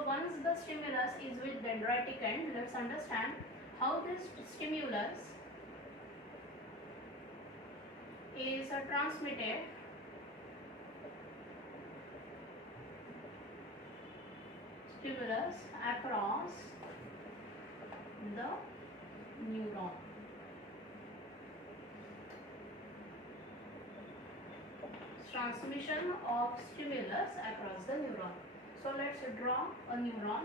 So once the stimulus is with dendritic end, let's understand how this stimulus is transmitted across the neuron. Transmission of stimulus across the neuron. So let's draw a neuron,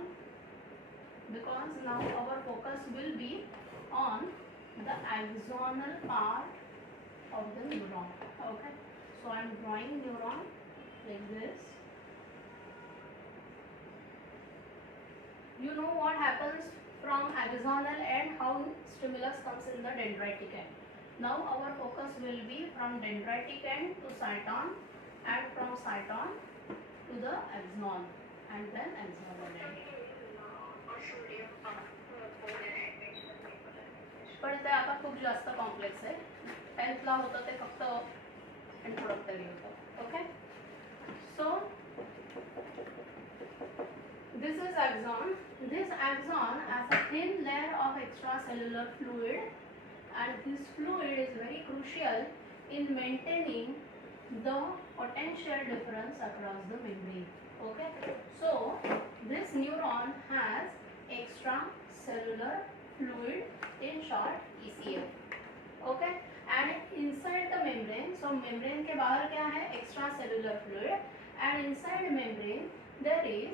because now our focus will be on the axonal part of the neuron. Okay, so I am drawing neuron like this. You know what happens from axonal end, how stimulus comes in the dendritic end. Now our focus will be from dendritic end to cyton, and from cyton to the axon, and then axonal end. पण ते आता खूप जास्त complex आहे. 10th ला होतं ते फक्त introductory होतं. Okay, so this is axon. This axon has a thin layer of extracellular fluid, and this fluid is very crucial in maintaining the potential difference across the membrane. Okay, so this neuron has extracellular fluid, in short ECF. Okay, and inside the membrane, so membrane के बाहर क्या है, extracellular fluid, and inside membrane there is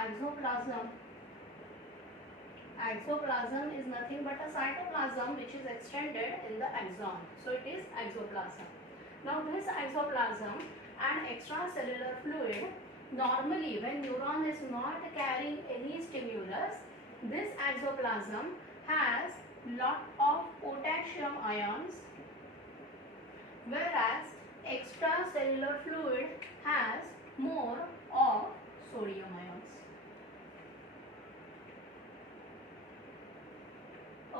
axoplasm. Axoplasm is nothing but a cytoplasm which is extended in the axon. So it is axoplasm. Now this axoplasm and extracellular fluid, normally when neuron is not carrying any stimulus, this axoplasm has lot of potassium ions, whereas extracellular fluid has more of sodium ions.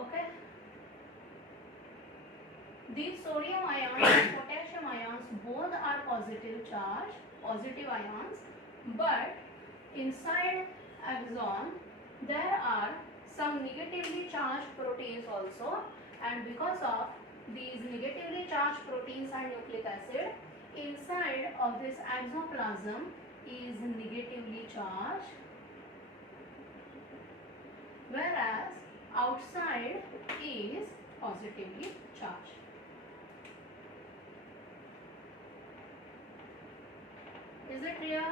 Okay, these sodium ions and potassium ions both are positive ions, but inside axon there are some negatively charged proteins also, and because of these negatively charged proteins and nucleic acid, inside of this axoplasm is negatively charged, whereas outside is positively charged. Is it clear?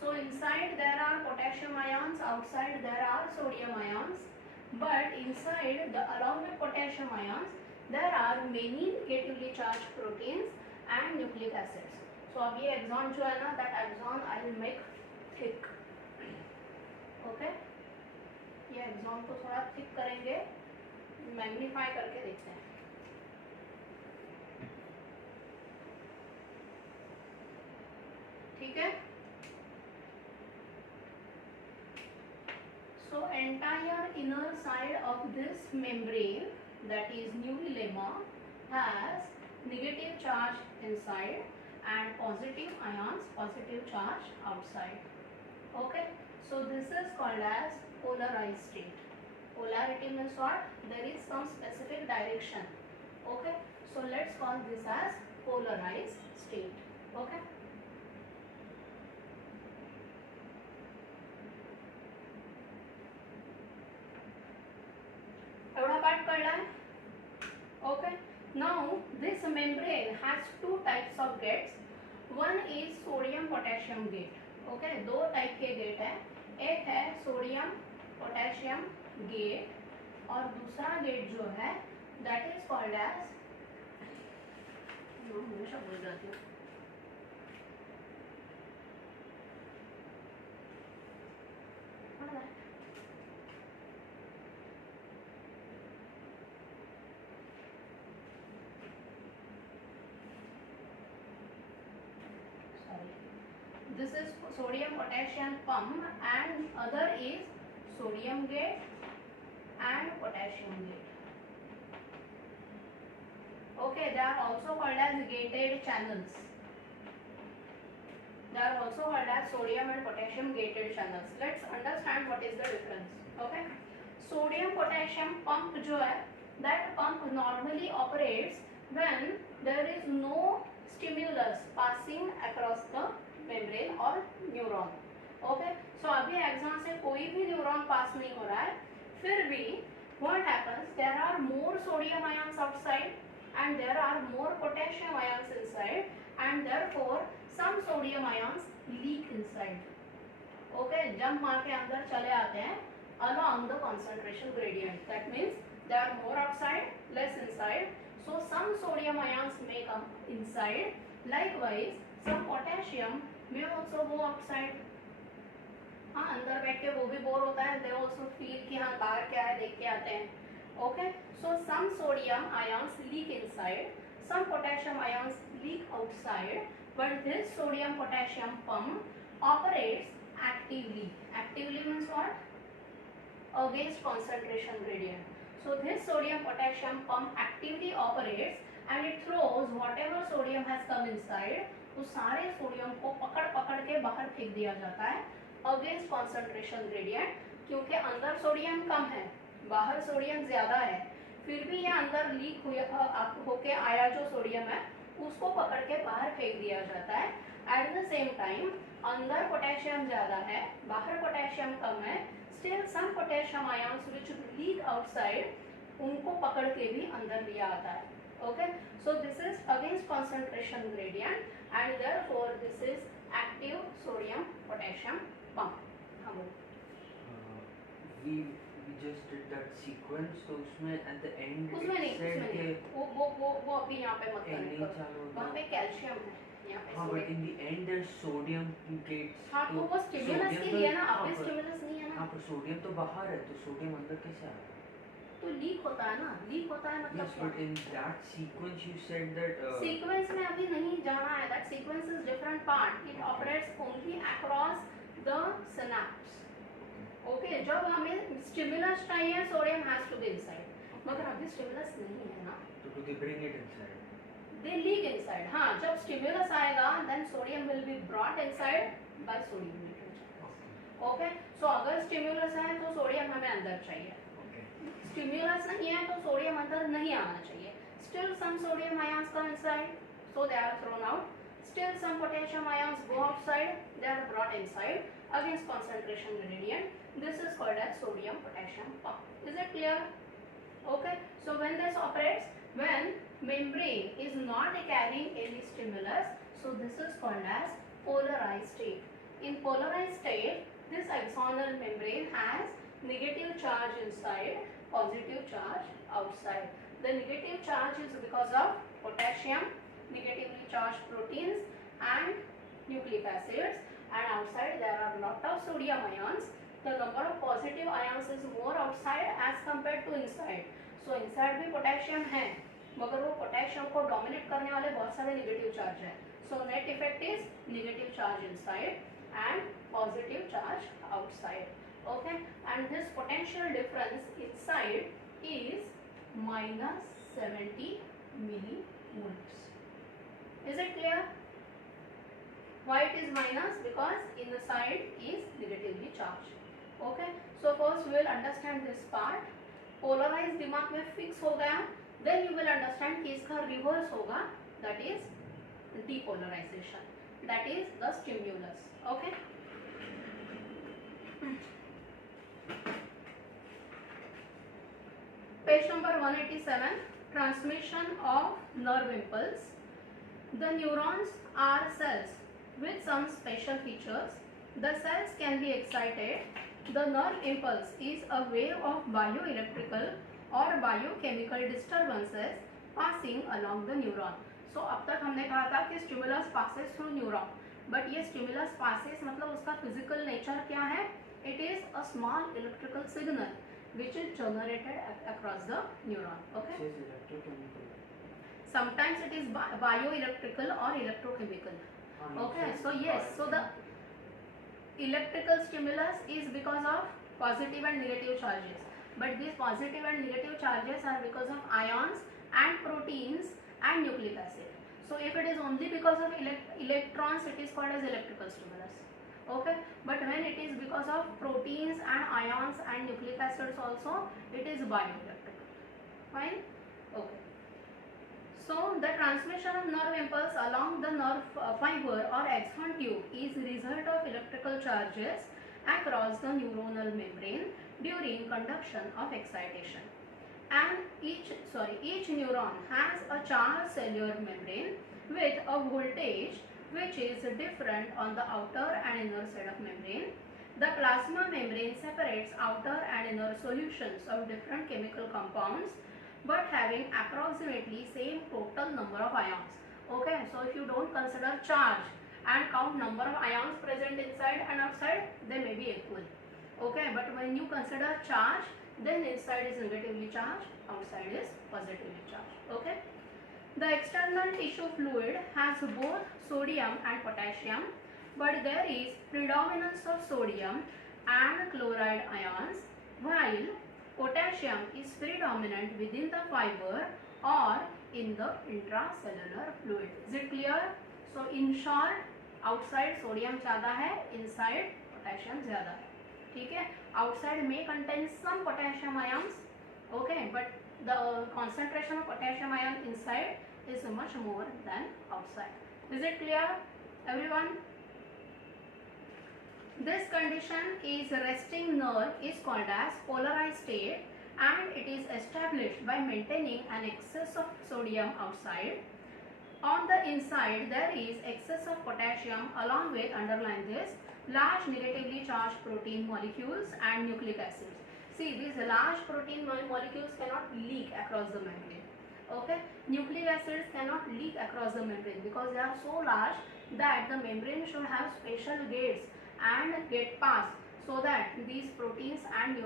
So inside there are potassium ions, outside there are sodium ions, but inside along with potassium ions there are many negatively charged proteins and nucleic acids. So अब ये axon जो है ना, that axon I will make thick. Okay, ये axon को थोड़ा thick करेंगे, magnify करके देखते हैं. ठीक है. So entire inner side of this membrane, that is nucleolema, has negative charge inside and positive ions, positive charge outside. Okay, so this is called as polarized state. Polarity means what? There is some specific direction. Okay, so let's call this as polarized state. Okay. एवढा part कळलाय? Okay, now this membrane has two types of gates. One is sodium potassium gate. Okay, दो type के gate है. एक है sodium potassium gate, और दूसरा gate जो है that is called as, हमेशा भूल जाती हूँ, this is sodium potassium pump, and other is sodium gate and potassium gate. Okay, they are also called as gated channels. They are also called as sodium and potassium gated channels. Let's understand what is the difference. Okay. Sodium potassium pump जो है, that pump normally operates when there is no stimulus passing across the membrane or neuron. Okay. So अभी axon से कोई भी neuron pass नहीं हो रहा है, फिर भी what happens? There are more sodium ions outside and there are more potassium ions inside, and therefore some sodium ions leak inside. Okay, jump मार के अंदर चले आते हैं along the concentration gradient. That means there are more outside, less inside. So some sodium ions may come inside. Likewise, some potassium may also go outside. हाँ, अंदर बैठ के वो भी बोर होता है. They also feel कि हाँ बाहर क्या है देख के आते हैं. Okay, so some sodium ions leak inside, some potassium ions leak outside, but this sodium potassium pump operates actively. Actively means what? Against concentration gradient. So this sodium potassium pump actively operates and it throws whatever sodium has come inside. उस सारे sodium को पकड़ पकड़ के बाहर फेंक दिया जाता है अगेंस्ट कॉन्सेंट्रेशन ग्रेडियंट, क्योंकि अंदर सोडियम कम है, बाहर सोडियम ज्यादा है, फिर भी ये अंदर लीक होके आया जो सोडियम है उसको पकड़ के बाहर फेंक दिया जाता है. एट द सेम टाइम अंदर पोटेशियम ज्यादा है, बाहर पोटेशियम कम है, still some potassium ions which leak outside उनको पकड़ के भी अंदर लिया आता है. Okay, so this is against concentration gradient and therefore this is active sodium potassium pump. हम we just did that sequence, तो उसमें at the end उसमें नहीं वो अभी यहाँ पे मत नहीं करो, वहाँ पे कैल्शियम है, यहाँ पे हाँ, but in the end there's sodium gates. हाँ, तो वो स्टिमुलस के लिए ना, अभी स्टिमुलस नहीं है ना. हाँ, पर सोडियम तो बाहर है, तो सोडियम अंदर कैसे आया? तो लीक होता है ना, लीक होता है मतलब. Yes, but in that sequence you said that. Sequence में अभी नहीं जाना है. That sequence is different part. It operates only across the synapse. Okay, जब हमें स्टिमुलस चाहिए, sodium has to be inside. मगर अभी स्टिमुलस नहीं है ना. So do they bring it inside? They leak inside. हाँ, जब स्टिमुलस आएगा, then sodium will be brought inside by sodium literature. Okay, so अगर स्टिमुलस है तो सोडियम हमें अंदर चाहिए. स्टिमुलस नहीं है तो सोडियम अंदर नहीं आना चाहिए. Still some sodium ions come inside, so they are thrown out. Still some potassium ions go outside, they are brought inside against concentration gradient. This is called as sodium potassium pump. Is it clear? Okay, so when this operates, when membrane is not carrying any stimulus, so this is called as polarized state. In polarized state, this axonal membrane has negative charge inside, positive charge outside. The negative charge is because of potassium, negatively charged proteins and nucleic acids, and outside there are lot of sodium ions. The number of positive ions is more outside as compared to inside. So inside भी potassium है, मगर वो potassium को dominate करने वाले बहुत सारे negative charge है. So net effect is negative charge inside and positive charge outside. Okay, and this potential difference inside is minus 70 millivolts. Is it clear? Why it is minus? Because in the side is negatively charged. Okay, so first we will understand this part. Polarized दिमाग में fix हो गया, then you will understand कि इसका reverse होगा, that is depolarization, that is the stimulus. Okay. Page number 187, transmission of nerve impulse. The neurons are cells with some special features. The cells can be excited. The nerve impulse is a wave of bioelectrical or biochemical disturbances passing along the neuron. So अब तक हमने कहा था कि stimulus passes through neuron, but ये stimulus passes मतलब उसका physical nature क्या है? It is a small electrical signal which is generated across the neuron. Okay. It says electrochemical. Sometimes it is bioelectrical or electrochemical. Okay. So yes. So the electrical stimulus is because of positive and negative charges, but these positive and negative charges are because of ions and proteins and nucleic acid. So if it is only because of electrons, it is called as electrical stimulus. Okay, but when it is because of proteins and ions and nucleic acids also, it is bioelectrical. Fine. Okay. So the transmission of nerve impulse along the nerve fiber or axon tube is result of electrical charges across the neuronal membrane during conduction of excitation. And each neuron has a charged cellular membrane with a voltage which is different on the outer and inner side of membrane. The plasma membrane separates outer and inner solutions of different chemical compounds but having approximately same total number of ions. Okay, so if you don't consider charge and count number of ions present inside and outside, they may be equal. Okay, but when you consider charge, then inside is negatively charged, outside is positively charged. Okay. The external tissue fluid has both sodium and potassium, but there is predominance of sodium and chloride ions, while potassium is predominant within the fiber or in the intracellular fluid. Is it clear? So in short, outside sodium ज़्यादा है, inside potassium ज़्यादा है. ठीक है, outside may contain some potassium ions, okay, but the concentration of potassium ion inside is much more than outside. Is it clear, everyone? This condition is resting nerve is called as polarized state, and it is established by maintaining an excess of sodium outside. On the inside there is excess of potassium along with, underline this, large negatively charged protein molecules and nucleic acids. See, these large protein molecules cannot leak across the membrane. Okay, nucleic acids cannot leak across the membrane because they are so large that the membrane should have special gates and get past so that these proteins and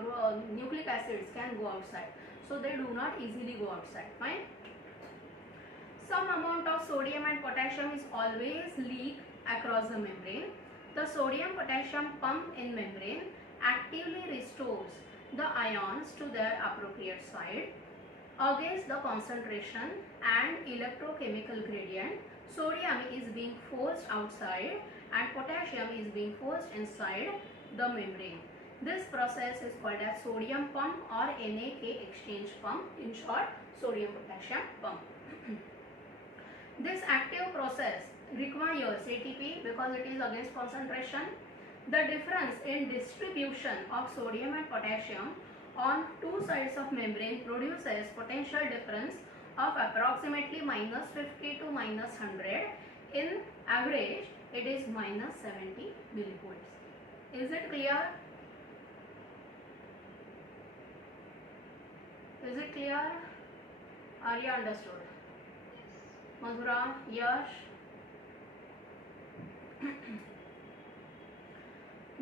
nucleic acids can go outside. So they do not easily go outside. Fine. Some amount of sodium and potassium is always leaked across the membrane. The sodium potassium pump in membrane actively restores the ions to their appropriate side. Against the concentration and electrochemical gradient, sodium is being forced outside and potassium is being forced inside the membrane. This process is called as sodium pump or NaK exchange pump. In short, sodium potassium pump. This active process requires ATP because it is against concentration. The difference in distribution of sodium and potassium on two sides of membrane produces potential difference of approximately -50 to -100. In average, it is -70 millivolts. Is it clear? Is it clear? Arya understood? Madhura, Yash?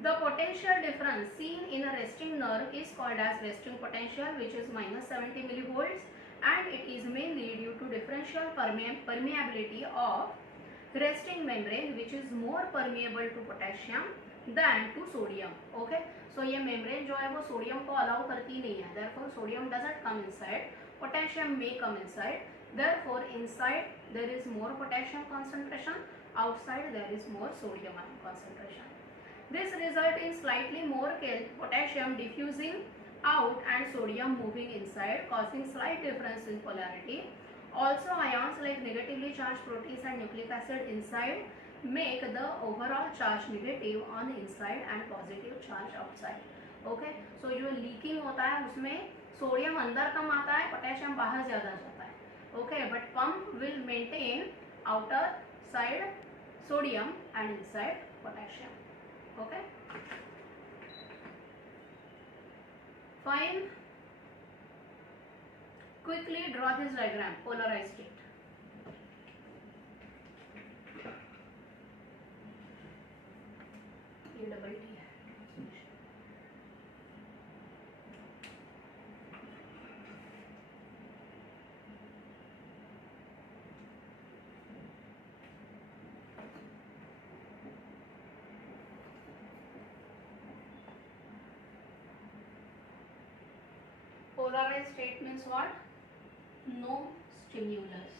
The potential difference seen in a resting nerve is called as resting potential, which is -70 millivolts, and it is mainly due to differential permeability of resting membrane, which is more permeable to potassium than to sodium. Okay, so ये membrane जो है वो sodium को allow करती नहीं है, therefore sodium doesn't come inside, potassium may come inside. Therefore inside there is more potassium concentration, outside there is more sodium ion concentration. This results in slightly more potassium diffusing out and sodium moving inside, causing slight difference in polarity. Also, ions like negatively charged proteins and nucleic acid inside make the overall charge negative on inside and positive charge outside. Okay, so जो leaking होता है उसमें sodium अंदर कम आता है, potassium बाहर ज़्यादा जाता है. Okay, but pump will maintain outer side sodium and inside potassium. Okay, fine. Quickly draw this diagram, polarized state. ये डबल टी है. Polarized state means what? No stimulus.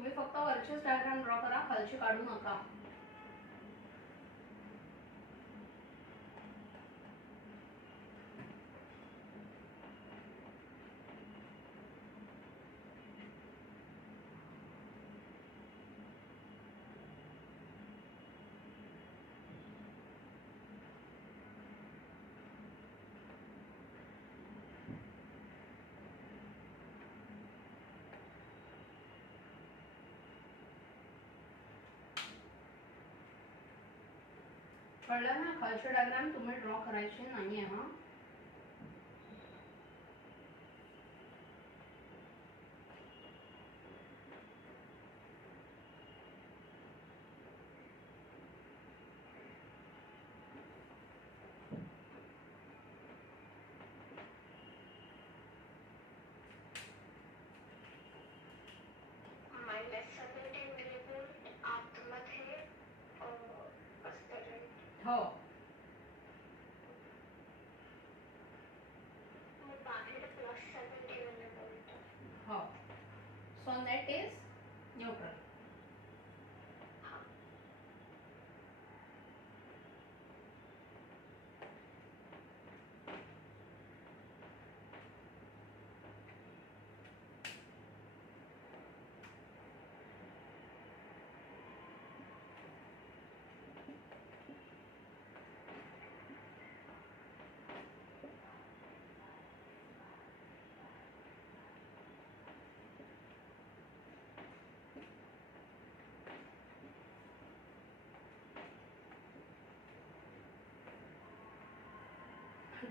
तुम्ही फक्त वरचेच डायग्राम ड्रॉ करा, खालची काढू नका. कळलं ना? खालचे डायग्राम तुम्ही ड्रॉ करायचे नाहीये हा. हो. हो. So net is neutral.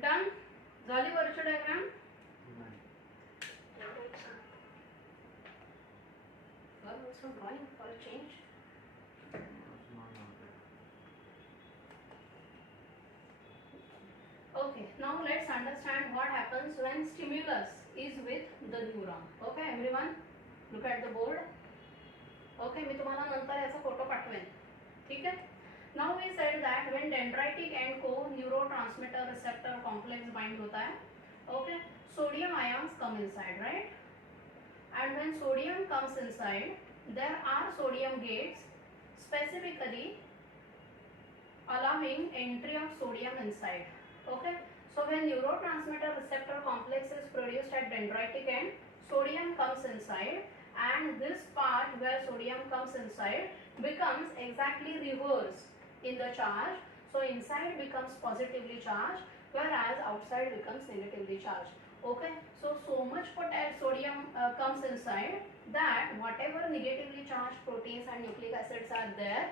Done. झाली वरची diagram? Also drawing for a change. Okay, now let's understand what happens when stimulus is with the neuron. Okay, everyone, look at the board. Okay, मी तुम्हाला नंतर याचा फोटो पाठवेन. ठीक है? Now we said that when dendritic and co-neurotransmitter receptor complex bind होता है, okay, sodium ions come inside, right? And when sodium comes inside, there are sodium gates specifically allowing entry of sodium inside. Okay, so when neurotransmitter receptor complex is produced at dendritic end, sodium comes inside, and this part where sodium comes inside becomes exactly reverse in the charge. So inside becomes positively charged, whereas outside becomes negatively charged. Okay, so much sodium comes inside that whatever negatively charged proteins and nucleic acids are there,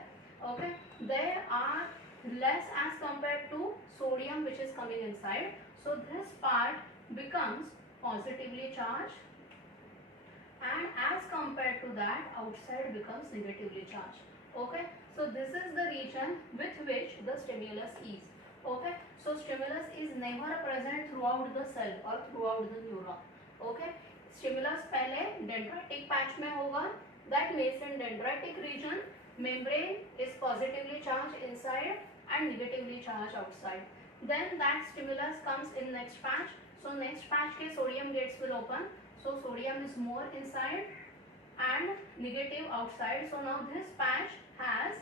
okay, they are less as compared to sodium which is coming inside. So this part becomes positively charged, and as compared to that, outside becomes negatively charged. Okay, so this is the region with which the stimulus is. Okay, so stimulus is never present throughout the cell or throughout the neuron. Okay, stimulus पहले dendritic patch में होगा. That means in dendritic region, membrane is positively charged inside and negatively charged outside. Then that stimulus comes in next patch. So next patch के sodium gates will open. So sodium is more inside and negative outside. So now this patch has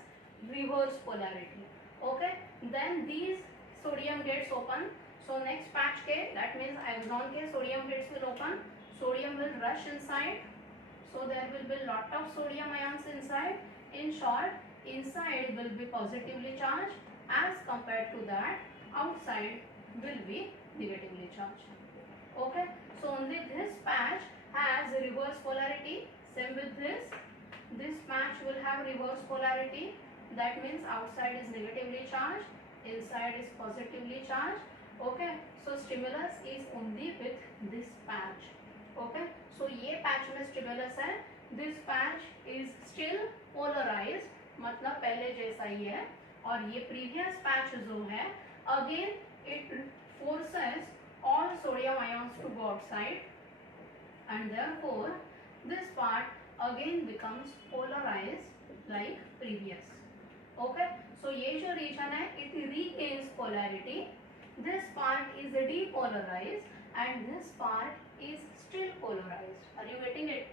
reverse polarity. Okay, then these sodium gates open. So next patch के, that means axon के sodium gates will open. Sodium will rush inside. So there will be lot of sodium ions inside. In short, inside will be positively charged as compared to that outside will be negatively charged. Okay, so only this patch has reverse polarity. Same with this. This patch will have reverse polarity. That means outside is negatively charged, inside is positively charged. Okay, so stimulus is only with this patch. Okay, so ये patch में stimulus है. This patch is still polarized, मतलब पहले जैसा ही है. और ये previous patch जो है, again it forces all sodium ions to go outside, and therefore this part again becomes polarized like previous. Okay, so ये जो region है, it regains polarity. This part is depolarized and this part is still polarized. Are you getting it?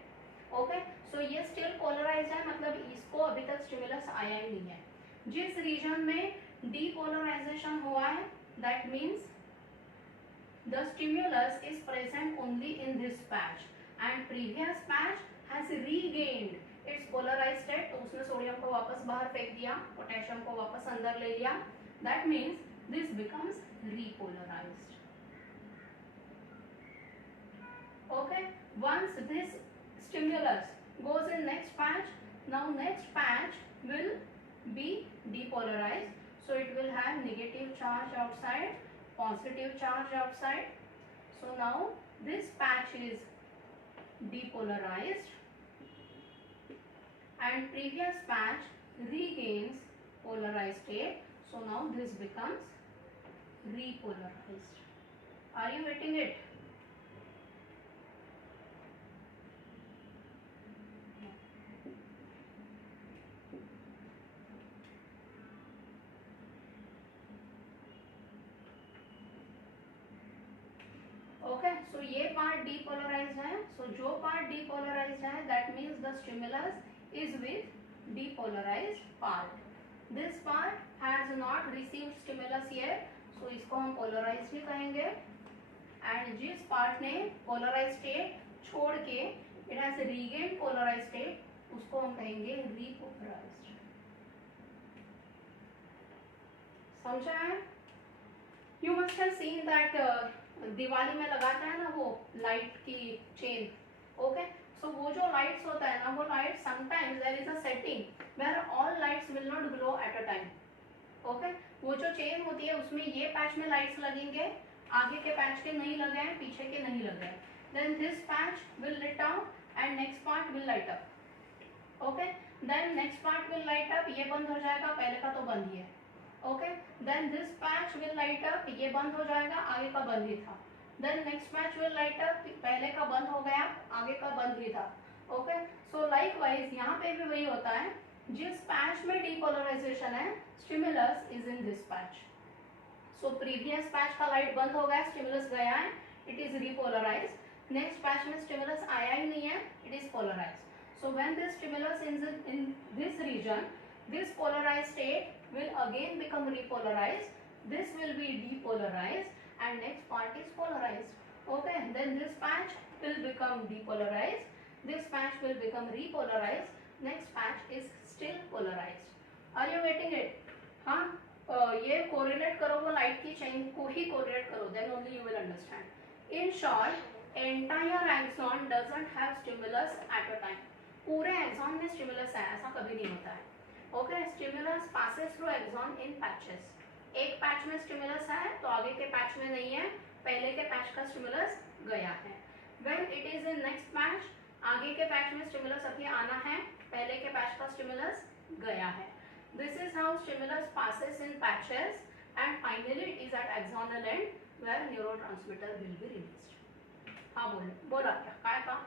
Okay, so ये still polarised है, मतलब इसको अभी तक stimulus आया ही नहीं है. जिस रीजन में डीपोलराइजेशन हुआ है, that means the stimulus is present only in this patch and previous patch has regained its polarized state. तो उसने सोडियम को वापस बाहर फेंक दिया, पोटेशियम को वापस अंदर ले लिया. That means this becomes repolarized. Okay, once this stimulus goes in next patch, now next patch will be depolarized, so it will have negative charge outside, positive charge outside. So now this patch is depolarized and previous patch regains polarized state. So now this becomes repolarized. Are you getting it? Okay, so ये part depolarized है. So जो part depolarized है, that means the stimulus is with depolarized part. This part has not received stimulus yet, so इसको हम polarised ही कहेंगे. And जिस part ने polarised state छोड़ के it has regain polarized state, उसको हम कहेंगे रीपोलराइज्ड. समझा है? You must have seen that Diwali में लगाता है ना वो लाइट की चेन. ओके, सो वो जो लाइट्स होता है ना, वो light sometimes there is a setting where all lights will not glow at a time. Okay, वो जो चेन होती है उसमें ये पैच में लाइट्स लगेंगे, आगे के पैच के नहीं लगे हैं, पीछे के नहीं लगे हैं. Then this patch will lit out and next part will light up. Okay, then next part will light up, ये बंद हो जाएगा, पहले का तो बंद ही है. Okay, then this patch will light up, ये बंद हो जाएगा, आगे का बंद ही था. Then next patch will light up, पहले का बंद हो गया, आगे का बंद ही था. ओके, सो लाइकवाइज यहाँ पे भी वही होता है. जिस पैच में डीपोलराइजेशन है, stimulus is in this patch. So previous patch का लाइट बंद हो गया, स्टिमुलस गया है, it is repolarized. Next patch में स्टिमुलस आया ही नहीं है, it is polarized. So when this stimulus in this region, this polarized state will again become repolarized, this will be depolarized and next part is polarized. Okay, then this patch will become depolarized, this patch will become repolarized, next patch is still polarized. Are you getting it? हाँ, ये correlate करो, वो light की chain को ही correlate करो, then only you will understand. In short, entire axon doesn't have stimulus at a time. पूरे axon में stimulus है, ऐसा कभी नहीं होता है. Okay, stimulus passes through axon in patches. एक पैच में स्टिमुलस है तो आगे के पैच में नहीं है, पहले के पैच का स्टिमुलस गया है. When it is in next patch, आगे के पैच में स्टिमुलस अभी आना है, पहले के पैच का स्टिमुलस गया है. This is how stimulus passes in patches and finally it is at axonal end where neurotransmitter will be released. हाँ, बोला क्या काय का?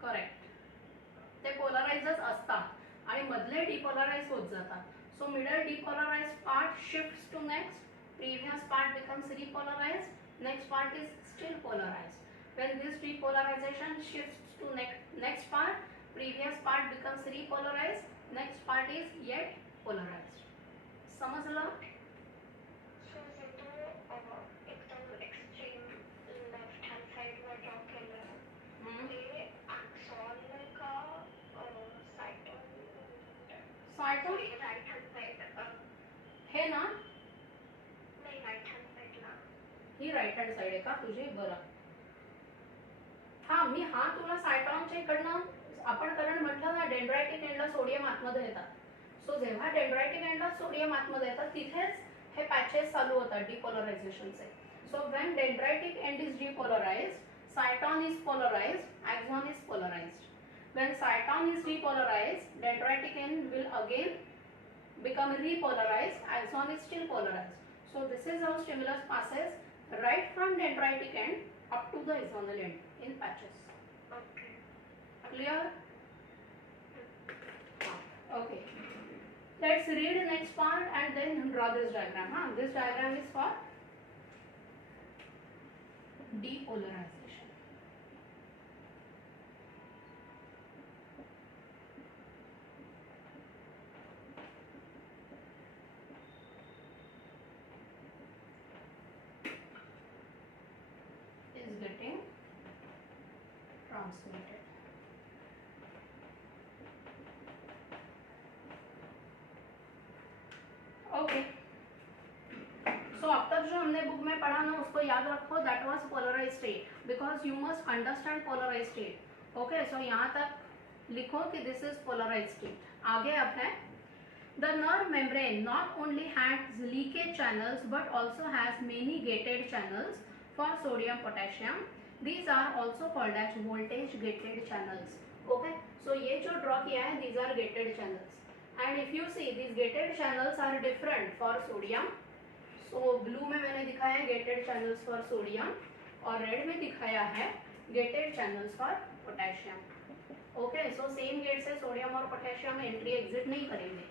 करेक्ट, ते पोलराइजच असतात आणि मधले डिपोलराइज होत जातात. So middle depolarize part shifts to next, previous part becomes repolarized, next part is still polarized. When this depolarization shifts to next part, previous part becomes repolarized, next part is yet polarized. समजलं? हे ना, ही right hand side आहे का तुझी? बरं, हा मी हा तुला सायटॉनच्या इकडनं आपण कारण म्हटलं ना डेंड्रायटिक एंडला सोडियम आतमध्ये येतात. सो जेव्हा डेंड्रायटिक एंडला सोडियम आतमध्ये येतात तिथेच हे पॅचेस चालू होतात डिपोलरायझेशनचे. So when dendritic end is depolarized, cyton is polarized, axon is polarized. When cyton is depolarized, dendritic end will again become repolarized, axon is still polarized. So this is how stimulus passes right from dendritic end up to the axonal end in patches. Okay. Clear? Okay. Let's read next part and then draw this diagram. This diagram is for depolarization. Is getting transmitted. Okay so अब तक जो हमने book में पढ़ा ना उसको याद रखो. That was polarized state because you must understand polarized state. Okay so यहाँ तक लिखो कि दिस इज पोलराइज्ड स्टेट. आगे अब है the nerve membrane not only has leakage channels but also has many gated channels for sodium potassium. These are also called as voltage gated channels. Okay so ये जो ड्रॉ किया है these are gated channels. And if you see these gated channels are different for sodium. So blue में मैंने दिखाया है gated channels for sodium और red में दिखाया है gated channels for potassium. Okay, so same gate से sodium और potassium entry exit नहीं करेंगे.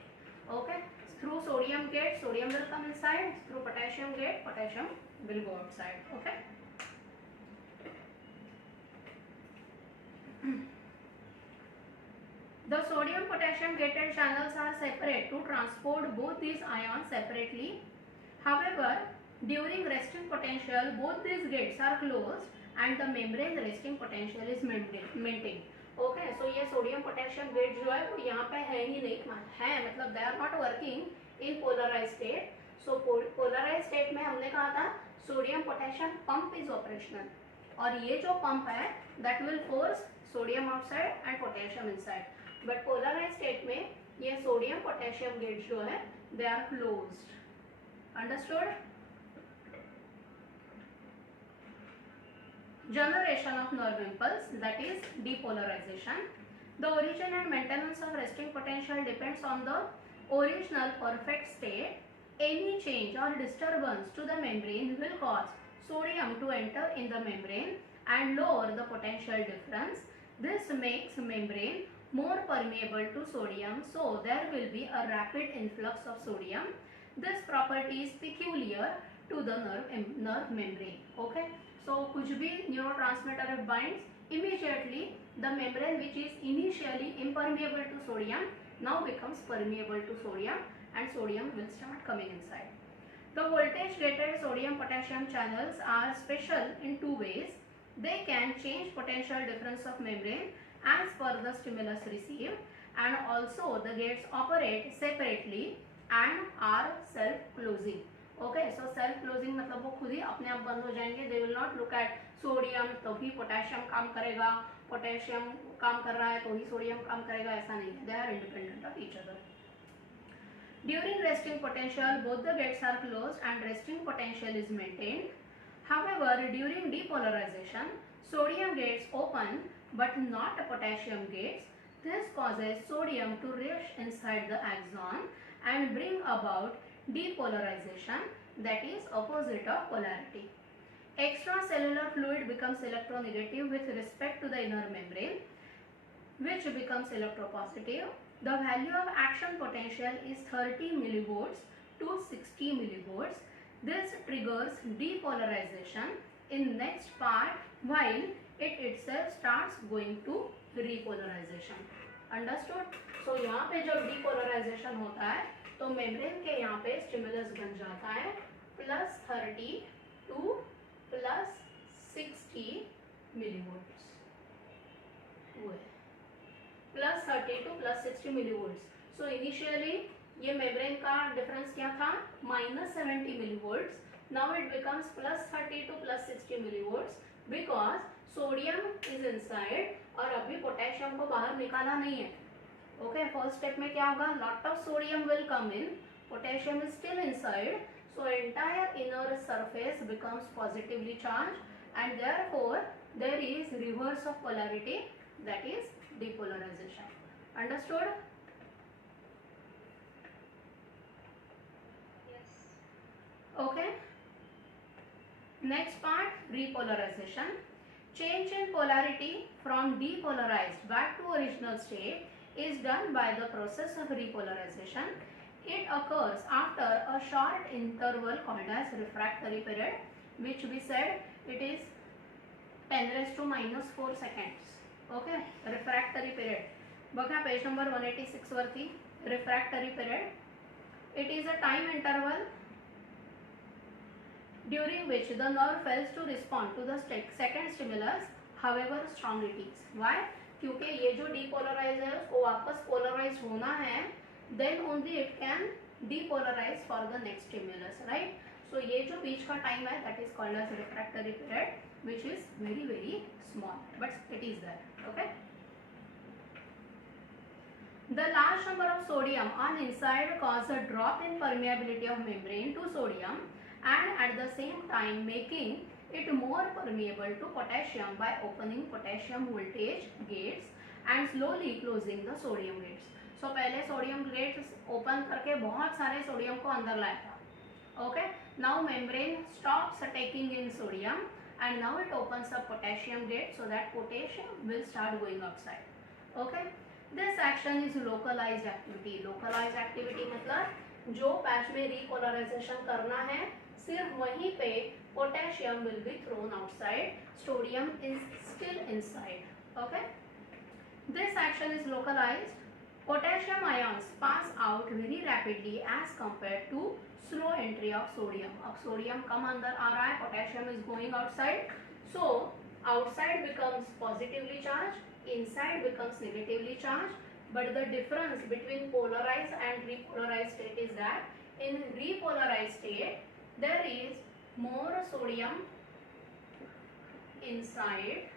Okay, through sodium gate sodium will come inside. Through potassium gate potassium will go outside. Okay. The sodium potassium gated channels are separate to transport both these ions separately. However, during resting potential both these gates are closed and the membrane resting potential is maintained. Okay, so ये sodium potassium gate जो है वो यहाँ पे है ही नहीं है, मतलब they are not working in polarized state. So polarized state में हमने कहा था sodium potassium pump is operational और ये जो pump है that will force sodium outside and potassium inside. But polarize state में ये सोडियम पोटेशियम गेट जो है they are closed. Understood? Generation of nerve impulse that is depolarization. The origin and maintenance of resting potential depends on the original perfect state. Any change or disturbance to the membrane will cause sodium to enter in the membrane and lower the potential difference. This makes membrane more permeable to sodium, so there will be a rapid influx of sodium. This property is peculiar to the nerve membrane. Okay, so कुछ भी neurotransmitter binds immediately the membrane which is initially impermeable to sodium now becomes permeable to sodium and sodium will start coming inside. The voltage gated sodium potassium channels are special in two ways. They can change potential difference of membrane as per the stimulus received and also the gates operate separately and are self closing. Okay, so self closing मतलब वो खुद ही अपने आप बंद हो जाएंगे. They will not look at sodium तो ही potassium काम करेगा, पोटेशियम काम कर रहा है तो ही सोडियम काम करेगा, ऐसा नहीं है. They are independent of each other. During resting potential both the gates are closed and resting potential is maintained. However, during depolarization sodium gates open but not potassium gates. This causes sodium to rush inside the axon and bring about depolarization, that is opposite of polarity. Extracellular fluid becomes electronegative with respect to the inner membrane, which becomes electropositive. The value of action potential is 30 millivolts to 60 millivolts. This triggers depolarization in next part while it itself starts going to repolarization. Understood? So यहाँ पे जब depolarization होता है तो membrane के यहाँ पे stimulus बन जाता है +30 to +60 millivolts. +30 to +60 millivolts. So initially ये membrane का difference क्या था? -70 millivolts. Now it becomes +30 to +60 millivolts because sodium is inside और अभी पोटेशियम को बाहर निकाला नहीं है. ओके, फर्स्ट स्टेप में क्या होगा? Lot of sodium will come in, potassium is still inside, so entire inner surface becomes positively charge and therefore there is reverse of polarity, that is depolarization. Understood? Okay. Next part, repolarization. Change in polarity from depolarized back to original state is done by the process of repolarization. It occurs after a short interval called as refractory period, which we said it is 10 raised to minus 4 seconds. Okay, refractory period. बघा page number 186 वरती refractory period. It is a time interval during which the nerve fails to respond to the second stimulus, however strong it is. Why? क्योंकि ये जो depolarize है उसको वापस polarize होना है, then only it can depolarize for the next stimulus, right? So ये जो बीच का time है that is called as refractory period, which is very very small, but it is there. Okay. The large number of sodium on inside cause a drop in permeability of membrane to sodium, and at the same time making it more permeable to potassium by opening potassium voltage gates and slowly closing the sodium gates. So पहले sodium gates open करके बहुत सारे sodium को अंदर लाया था. Okay. Now membrane stops taking in sodium and now it opens up potassium gate so that potassium will start going outside. Okay. This action is localized activity. Localized activity मतलब जो patch में repolarization करना है सिर्फ वहीं पे potassium will be thrown outside, sodium is still inside. Okay. This action is localized. Potassium ions pass out very rapidly as compared to slow entry of sodium. अब sodium कम अंदर आ रहा है, potassium is going outside. So outside becomes positively charged, inside becomes negatively charged. But the difference between polarized and repolarized state is that in repolarized state there is more sodium inside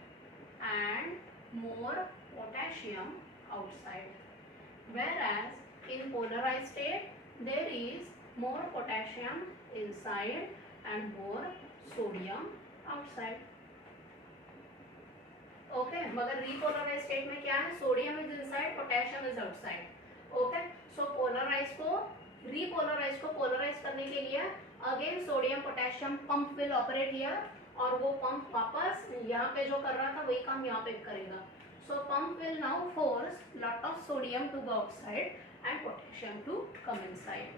and more potassium outside, whereas in polarized state there is more potassium inside and more sodium outside. Okay, मगर repolarized state में क्या है? Sodium is inside, potassium is outside. Okay, so polarized को repolarized को polarize करने के लिए again sodium potassium pump will operate here, और वो pump वापस यहाँ पे जो कर रहा था वही काम यहाँ पे करेगा. So pump will now force lot of sodium to go outside and potassium to come inside.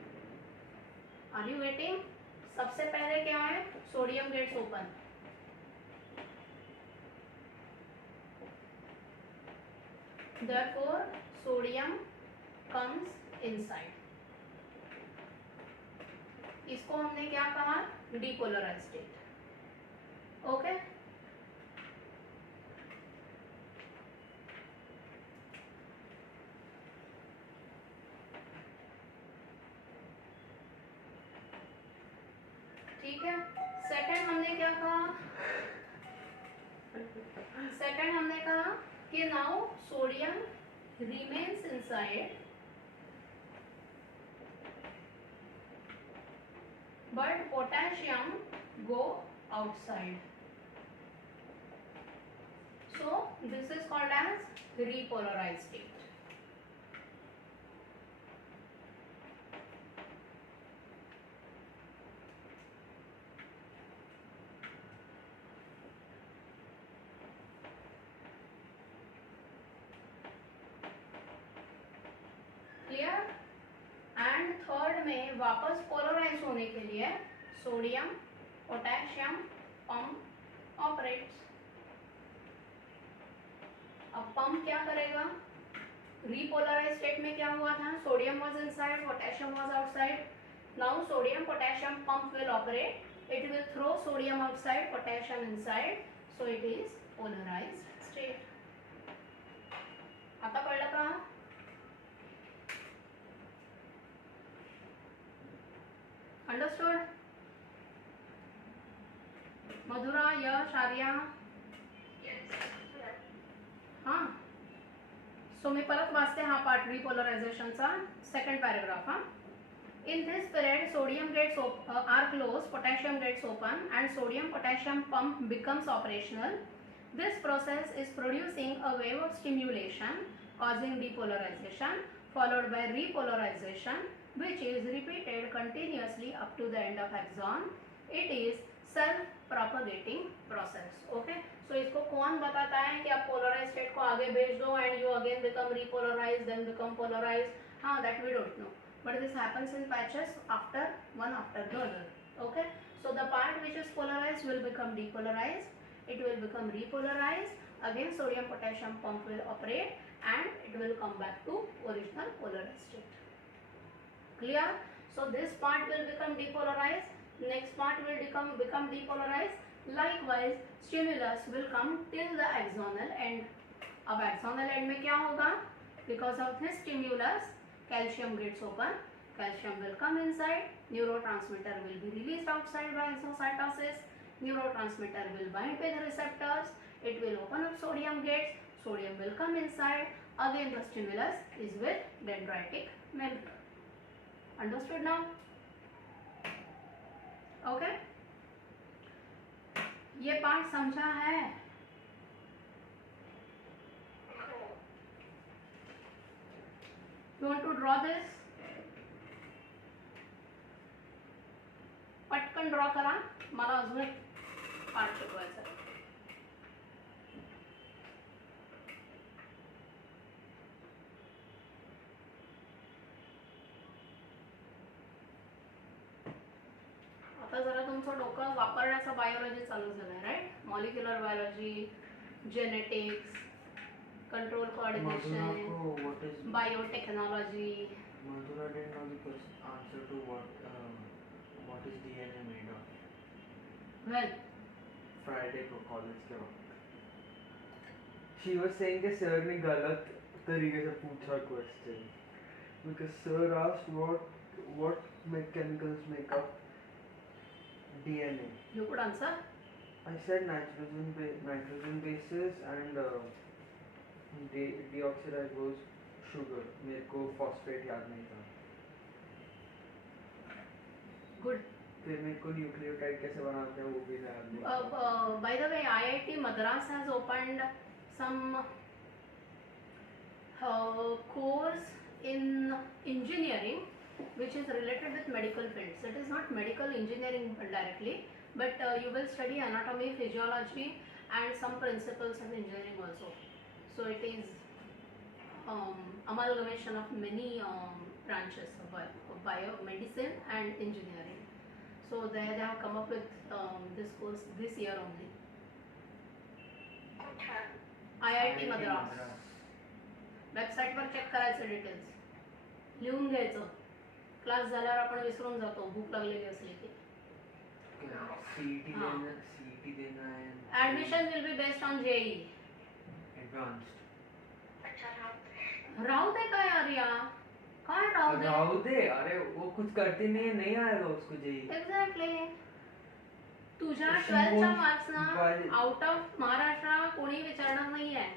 Are you waiting? सबसे पहले क्या है? Sodium gets open. Therefore sodium comes inside. इसको हमने क्या कहा? Depolarized state. Okay. ठीक है. सेकंड हमने क्या कहा? सेकंड हमने कहा कि now sodium remains inside but potassium go outside. So this is called as repolarized state. Clear? And third में वापस पोलराइज होने के लिए सोडियम पोटेशियम पंप ऑपरेट्स. अब पंप क्या करेगा? रिपोलराइज स्टेट में क्या हुआ था? Sodium was inside, potassium was outside. Now sodium potassium pump will operate. It will throw sodium outside, potassium inside. So it is polarized state. आता कळलं का? Understood? मधुरा, यश, आर्या? हाँ. सो मी परत वाचते हा पार्ट रिपोलरायझेशनचा सेकंड पॅराग्राफ. हा. In this period, sodium gates are closed, potassium gets open, and sodium-potassium pump becomes operational. This process is producing a wave of stimulation, causing depolarization, followed by repolarization, which is repeated continuously up to the end of axon. It is self-propagating process. Okay, so इसको कौन बताता है कि आप polarized state को आगे भेज दो and you again become repolarized, then become polarized? हाँ, that we don't know. But this happens in patches after one after the other. Okay, so the part which is polarized will become depolarized. It will become repolarized. Again, sodium potassium pump will operate and it will come back to original polarized state. Clear? So this part will become depolarized. Next part will become depolarized. Likewise, stimulus will come till the axonal end. अब axonal end में क्या होगा? Because of this stimulus, calcium gets open. Calcium will come inside. Neurotransmitter will be released outside by exocytosis. Neurotransmitter will bind with receptors. It will open up sodium gates. Sodium will come inside. Again, the stimulus is with dendritic membrane. Understood now? Okay? ये part समझा है? You want to draw this? पटकन draw करा. मला अजून एक part शिकवायचा आहे. आता जरा तुमचं डोकं वापरण्याचं बायोलॉजी चालू झालंय, right? Molecular biology, genetics, control coordination, biotechnology. Madhura didn't know the answer to what is DNA made of. Well, Friday को college के वक्त. She was saying कि sir ने गलत तरीके से पूछा question. Because sir asked what chemicals make up DNA. you could answer. I said nitrogen bases and deoxyribose sugar. मेरे को phosphate याद नहीं था. Good. फिर मेरे को न्यूक्लियोटाइड कैसे बनाते हैं वो भी याद नहीं था. By the way, IIT Madras has opened some course in engineering which is related with medical fields. It is not medical engineering directly, but you will study anatomy, physiology and some principles of engineering also. So it is amalgamation of many branches of biomedicine and engineering. So they have come up with this course this year only. IIT Madras. Website वर check करायचं details, लिहून घ्यायचं. Class झाल्यावर आपण विसरून जातो भूक लागलेली असली की. CET देना है. Admission will be based on JEE. Advanced. राहू दे काय आर्या, काय राहू दे. अरे वो कुछ करती नहीं है, नहीं आएगा उसको JEE. एक्झॅक्टली. तुझ्या 12च्या मार्क्स ना आउट ऑफ महाराष्ट्र कोणी विचारणार नाही आहे.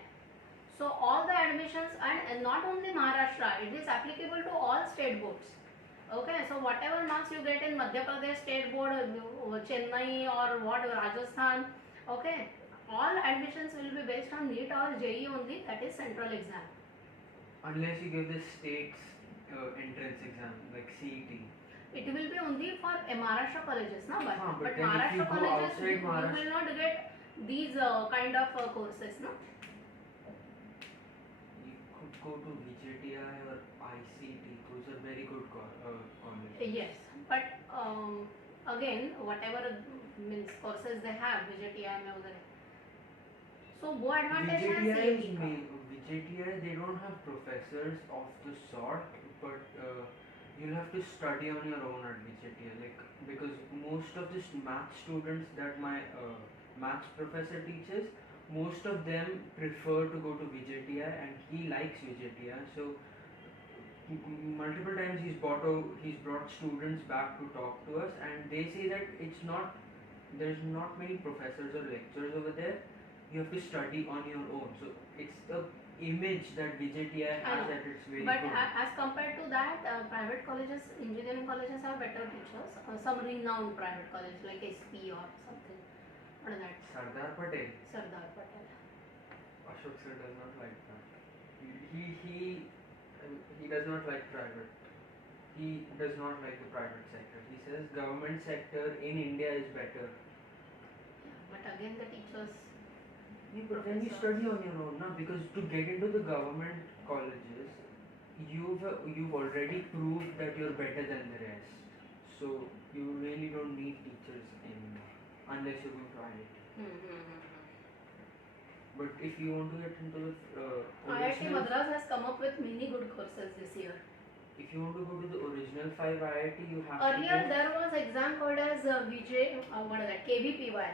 So all the admissions, and not only Maharashtra, it is applicable to all state boards. Okay, so whatever marks you get in Madhya Pradesh state board, Chennai or what, Rajasthan, okay, all admissions will be based on NEET or JEE only, that is central exam. Unless you give the state's entrance exam like CET. It will be only for Maharashtra colleges, no? But then Maharashtra if you go colleges, outside you will not get these kind of courses, no? Go to VJTI or ICT. Those are very good colleges. Yes, but again, whatever means courses they have, VJTI में उधर. So वो advantage है CET का. VJTI they don't have professors of the sort, but you'll have to study on your own at VJTI. Like because most of the math students that my maths professor teaches, most of them prefer to go to VJTI and he likes VJTI. So multiple times he's brought students back to talk to us and they say that there's not many professors or lecturers over there. You have to study on your own. So it's the image that VJTI has that it's very but good. As compared to that, private colleges, engineering colleges have better teachers. Some renowned private colleges like SP or something. What is that? Sardar Patel. Sardar Patel. Ashok sir does not like that. He does not like private. he does not like the private sector. He says government sector in India is better. But again, the teachers. Yeah, but then you Professors. study on your own, na? Because to get into the government colleges, you've already proved that you're better than the rest. So you really don't need teachers anymore, unless you're going to IIT. But if you want to get into the IIT original, Madras has come up with many good courses this year. if you want to go to the original 5 IIT, you have Earlier to go. there was exam called as VJ, what is that? KVPY.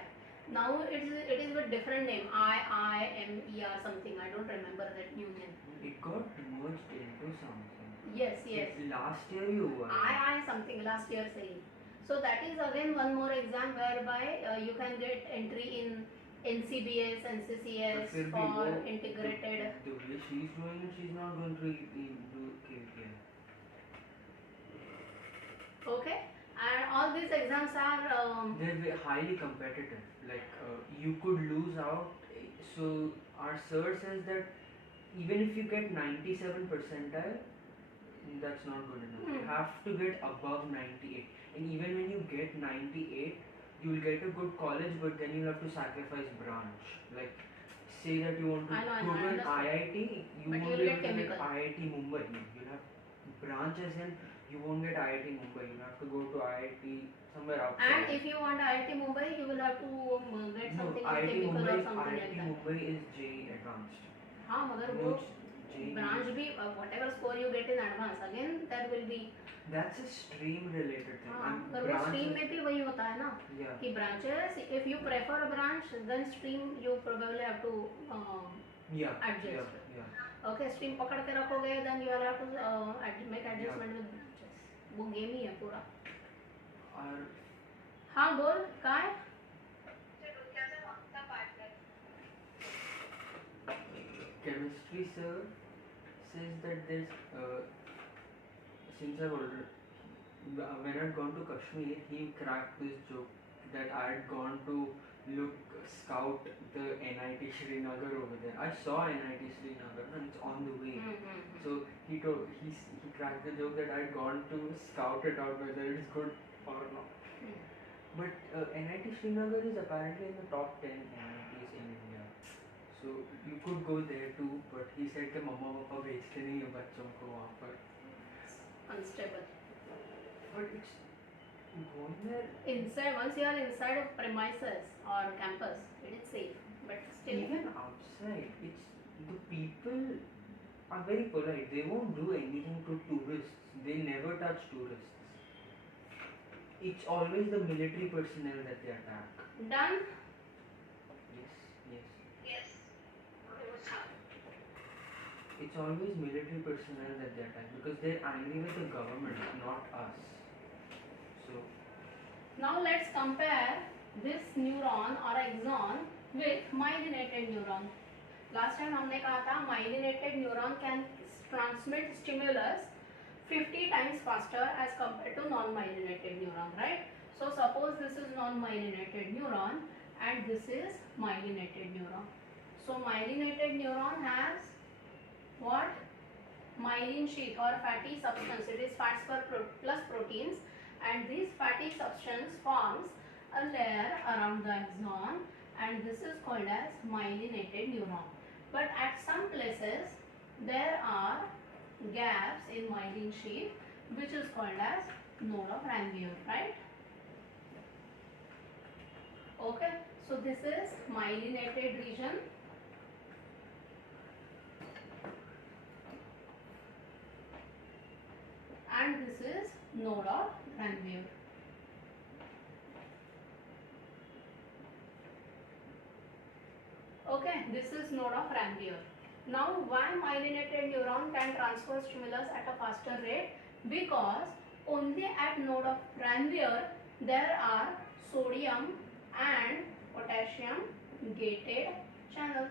Now it is with different name, IIMER something. I don't remember that new name. It got merged into something. Yes, yes. Last year you were. I something last year saying. So that is again one more exam whereby you can get entry in NCBS, NCCS But फिर भी for वो- integrated. The way she's doing it, she's not going to do KVPI. Okay, and all these exams are They're highly competitive. Like you could lose out. So our sir says that even if you get 97 percentile, that's not good enough. You have to get above 98. And even when you get 98, you will get a good college, but then you have to sacrifice branch. Like say that you want to I know, go to I an understand. IIT, you But won't you'll be get able to get chemical. IIT Mumbai. You'll have branches and you won't get IIT Mumbai. You have to go to IIT somewhere outside. And if you want IIT Mumbai, you will have to get No, something in IIT chemical Mumbai, or something IIT like that. Mumbai is JEE advanced. हाँ मगर No, वो JEE. branch भी whatever score you get in advance again there will be. That's a stream related thing. हाँ And मगर वो branch stream is- में भी वही होता है ना Yeah. कि branches if you prefer a branch then stream you probably have to Yeah. adjust. Yeah. Okay, stream पकड़ के रखोगे then you will have to make adjustment with branches. वो game ही है पूरा. Our हाँ बोल काय? chemistry sir says that there's since I've already when I'd gone to Kashmir, he cracked this joke that I had gone to scout the NIT Srinagar over there. I saw NIT Srinagar and it's on the way. So he cracked the joke that I'd gone to scout it out whether it's good or not. But NIT Srinagar is apparently in the top 10 NITs in India. So you could go there too, but he said कि मम्मा पापा भेजते नहीं हैं बच्चों को वहाँ पर. Unstable. But it's going there. Inside, once you are inside of premises or campus, it is safe. But still, Even outside, it's the people are very polite. They won't do anything to tourists. They never touch tourists. It's always the military personnel that they attack. done. Yes. It's always military personnel that they attack because they're angry with the government, not us. So Now let's compare this neuron or axon with myelinated neuron. Last time हमने कहा था myelinated neuron can transmit stimulus 50 times faster as compared to non-myelinated neuron, right? So suppose this is non-myelinated neuron and this is myelinated neuron. So myelinated neuron has what? Myelin sheath or fatty substance. It is fats plus proteins, and this fatty substance forms a layer around the axon, and this is called as myelinated neuron. But at some places there are gaps in myelin sheath, which is called as node of Ranvier, right? Okay, so this is myelinated region. And this is node of Ranvier. Okay, this is node of Ranvier. Now, why myelinated neuron can transfer stimulus at a faster rate? Because only at node of Ranvier there are sodium and potassium gated channels.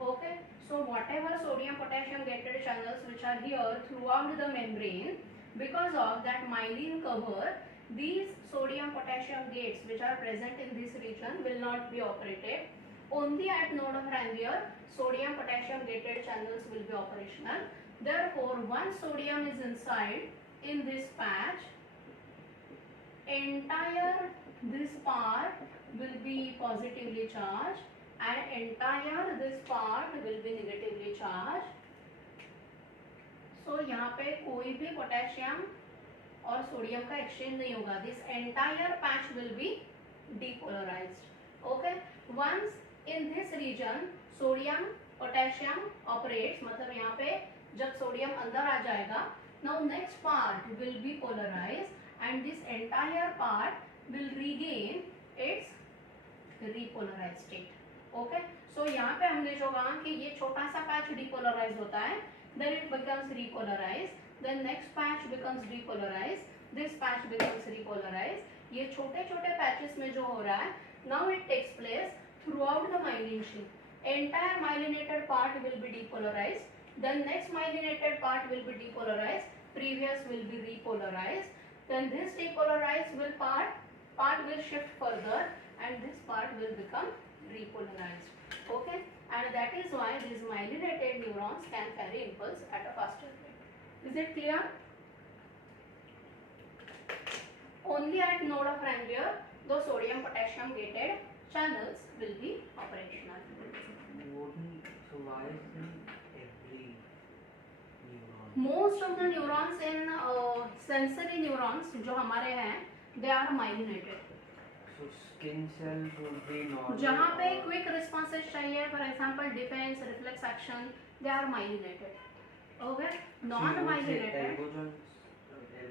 Okay, so whatever sodium potassium gated channels which are here throughout the membrane, because of that myelin cover, these sodium potassium gates which are present in this region will not be operated. Only at node of Ranvier sodium potassium gated channels will be operational. Therefore, once sodium is inside in this patch, entire this part will be positively charged and entire this part will be negatively charged. So यहाँ पे कोई भी potassium और sodium का exchange नहीं होगा. This entire patch will be depolarized. Okay, once in this region sodium potassium operates, मतलब यहाँ पे जब सोडियम अंदर आ जाएगा, now next part will be polarized and this entire part will regain its repolarized state. Okay, so यहाँ पे हमने जो कहा कि ये छोटा सा पैच depolarize होता है, then it becomes repolarized, then next patch becomes depolarized, this patch becomes repolarized. ये छोटे छोटे पैचेस में जो हो रहा है, now it takes place throughout the myelin sheath. Entire myelinated part will be depolarized, then next myelinated part will be depolarized, previous will be repolarized, then this depolarized will part will shift further and this part will become repolarized. Okay, and that is why these myelinated neurons can carry impulse at a faster rate. Is it clear? Only at node of Ranvier, those sodium potassium gated channels will be operational. So why isn't every neuron? Most of the neurons in sensory neurons जो हमारे हैं, they are myelinated. So skin cells would be normal. जहाँ पे quick responses चाहिए, for example defense, reflex action, they are myelinated. Okay, non-myelinated.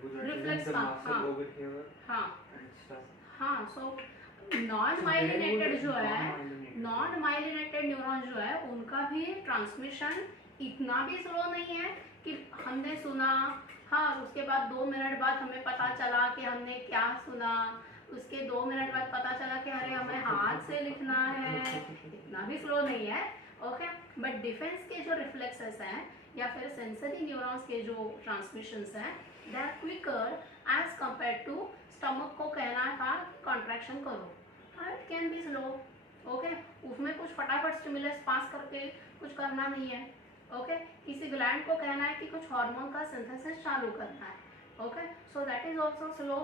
Reflex the muscle over here हाँ and stuff. हाँ, so non-myelinated जो है, non-myelinated न्यूरॉन जो है, उनका भी ट्रांसमिशन इतना भी स्लो नहीं है कि हमने सुना, हाँ उसके बाद 2 मिनट बाद हमें पता चला कि हमने क्या सुना, उसके 2 मिनट बाद पता चला कि अरे हमें हाथ से लिखना है, इतना भी स्लो नहीं है. ओके, बट डिफेंस के जो रिफ्लेक्सेस हैं या फिर सेंसरी न्यूरॉन्स के जो ट्रांसमिशंस हैं, they are quicker as compare to stomach को कहना था कॉन्ट्रैक्शन करो, it can be slow. Okay, उसमें कुछ फटाफट स्टिमुलस पास करके कुछ करना नहीं है. ओके, किसी ग्लैंड को कहना है कि कुछ हार्मोन का सिंथेसिस चालू करना है. Okay, so that is also slow.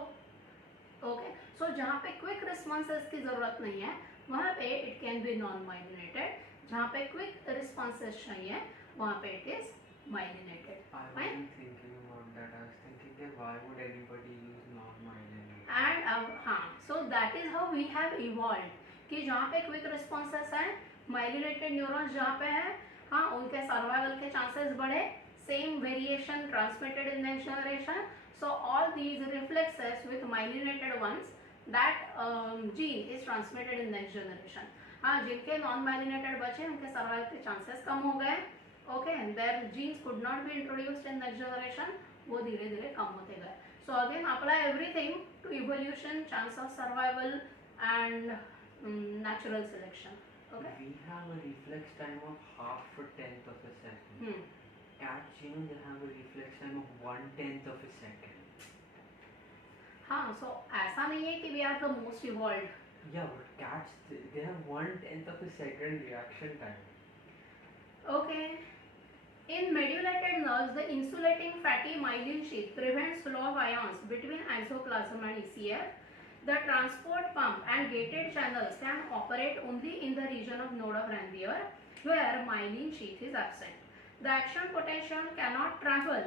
Okay, so जहाँ पे क्विक रिस्पॉन्सेस की जरूरत नहीं है वहाँ पे it can B non myelinated, जहाँ पे क्विक रिस्पॉन्सेस चाहिए वहाँ पे it is myelinated. I wasn't thinking about that. I was thinking that why would anybody use non-myelinated? And हाँ, so that is how we have evolve कि जहाँ पे quick responses हैं, माइलिनेटेड न्यूरॉन्स जहाँ पे है, हाँ उनके सर्वाइवल के चांसेस बढ़े, same variation transmitted in next generation. So all these reflexes with myelinated ones, that gene is transmitted in next generation. हाँ, जिनके नॉन माइलिनेटेड बचे उनके सर्वाइवल के चांसेस कम हो गए. Okay, their genes could not be introduced in next generation, वो धीरे धीरे कम होते गए. So again apply everything to evolution, chance of survival and natural selection. Okay. We have a reflex time of half a tenth of a second. Cats, you know, they have a reflex time of 1/10 of a second. हाँ, so ऐसा नहीं है कि we are the most evolved. Yeah, but cats they have 1/10 of a second reaction time. Okay. In medullated nerves, the insulating fatty myelin sheath prevents flow of ions between exoplasm and ECF. The transport pump and gated channels can operate only in the region of node of Ranvier, where myelin sheath is absent. The action potential cannot travel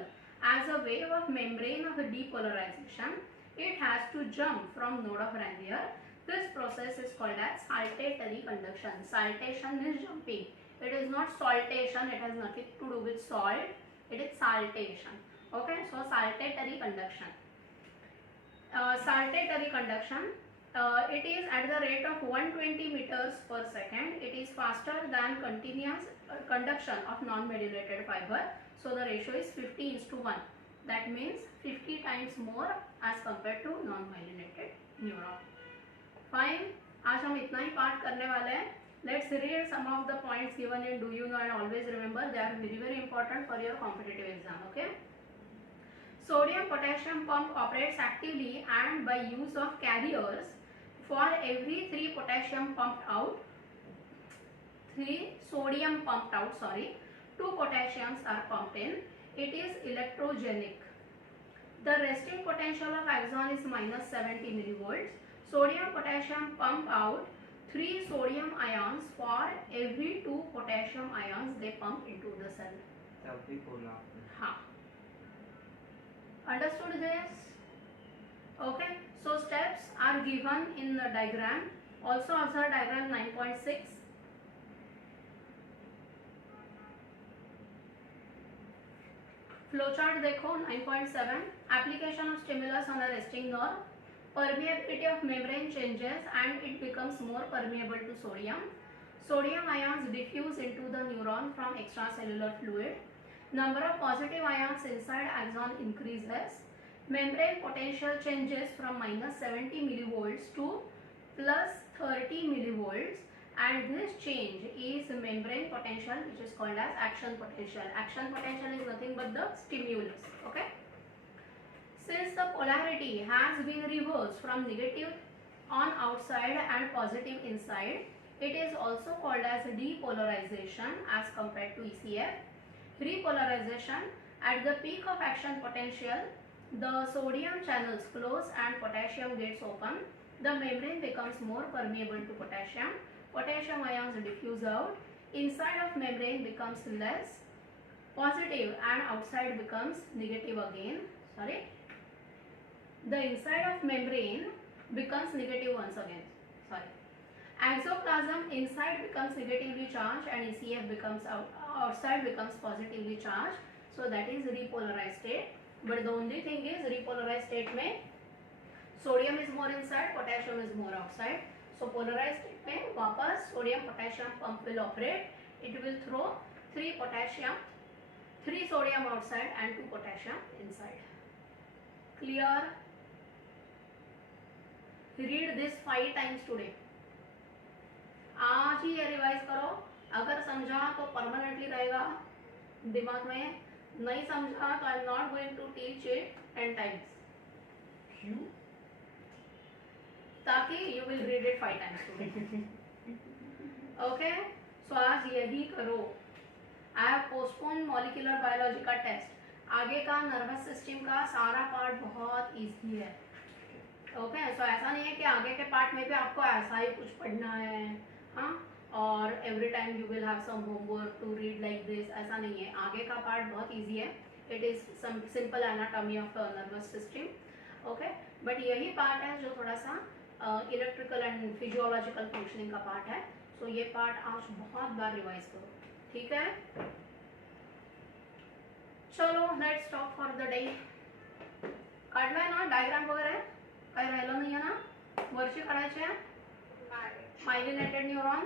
as a wave of membrane of depolarization. It has to jump from node of Ranvier. This process is called as saltatory conduction. Saltation is jumping. It is not saltation, it has nothing to do with salt, it is saltation. Okay, so saltatory conduction. Saltatory conduction, it is at the rate of 120 meters per second. It is faster than continuous conduction of non-medullated fiber. So the ratio is 50:1. That means 50 times more as compared to non-myelinated neuron. Fine, आज हम इतना ही part करने वाले हैं. Let's read some of the points given in Do You Know, and always remember they are very very important for your competitive exam. Okay. Sodium potassium pump operates actively and by use of carriers. For every 3 potassium pumped out, 3 sodium pumped out, sorry, 2 potassiums are pumped in. it is electrogenic. The resting potential of axon is minus 70 millivolts. Sodium potassium pump out 3 sodium ions for every 2 potassium ions they pump into the cell. हाँ. Understood this? Okay. So steps are given in the diagram. Also observe diagram 9.6. Flowchart देखो 9.7. Application of stimulus on a resting nerve. Permeability of membrane changes and it becomes more permeable to sodium. Sodium ions diffuse into the neuron from extracellular fluid. Number of positive ions inside axon increases. Membrane potential changes from minus 70 millivolts to plus 30 millivolts, and this change is membrane potential, which is called as action potential. Action potential is nothing but the stimulus. Okay. Since the polarity has been reversed from negative on outside and positive inside, it is also called as depolarization as compared to ECF. Repolarization, at the peak of action potential, the sodium channels close and potassium gets open. The membrane becomes more permeable to potassium. Potassium ions diffuse out. Inside of membrane becomes less positive and outside becomes negative again. Sorry. The inside of membrane becomes negative once again. Sorry. Exoplasm inside becomes negatively charged and ECF becomes outside becomes positively charged. So that is repolarized state. But the only thing is repolarized state में sodium is more inside, potassium is more outside. So polarized state में वापस sodium potassium pump will operate. It will throw 3 sodium outside and 2 potassium inside. Clear? Read this 5 times today. आज ही ये revise करो. अगर समझा तो permanently रहेगा दिमाग में. नहीं समझा तो I am not going to teach it 10 times. क्यों? ताकि you will read it 5 times today. Okay. So आज यही करो. I have postpone molecular biology का टेस्ट. आगे का नर्वस सिस्टम का सारा पार्ट बहुत इजी है. ओके. सो ऐसा नहीं है कि आगे के पार्ट में भी आपको ऐसा ही कुछ पढ़ना है. हाँ. और every time you will have some homework to read like this. ऐसा नहीं है. आगे का पार्ट बहुत इजी है. It is some simple anatomy of nervous system. Okay. But यही पार्ट है जो थोड़ा सा इलेक्ट्रिकल एंड फिजियोलॉजिकल फंक्शनिंग का पार्ट है. सो ये पार्ट आज बहुत बार रिवाइज करो. ठीक है. चलो let's stop for the day. काढलाय ना डायग्राम वगैरे? काही राहिलं नाही आहे ना? वरची काढायची आहे. Myelinated neuron.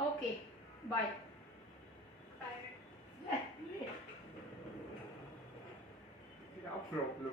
Okay, bye. क्या प्रॉब्लम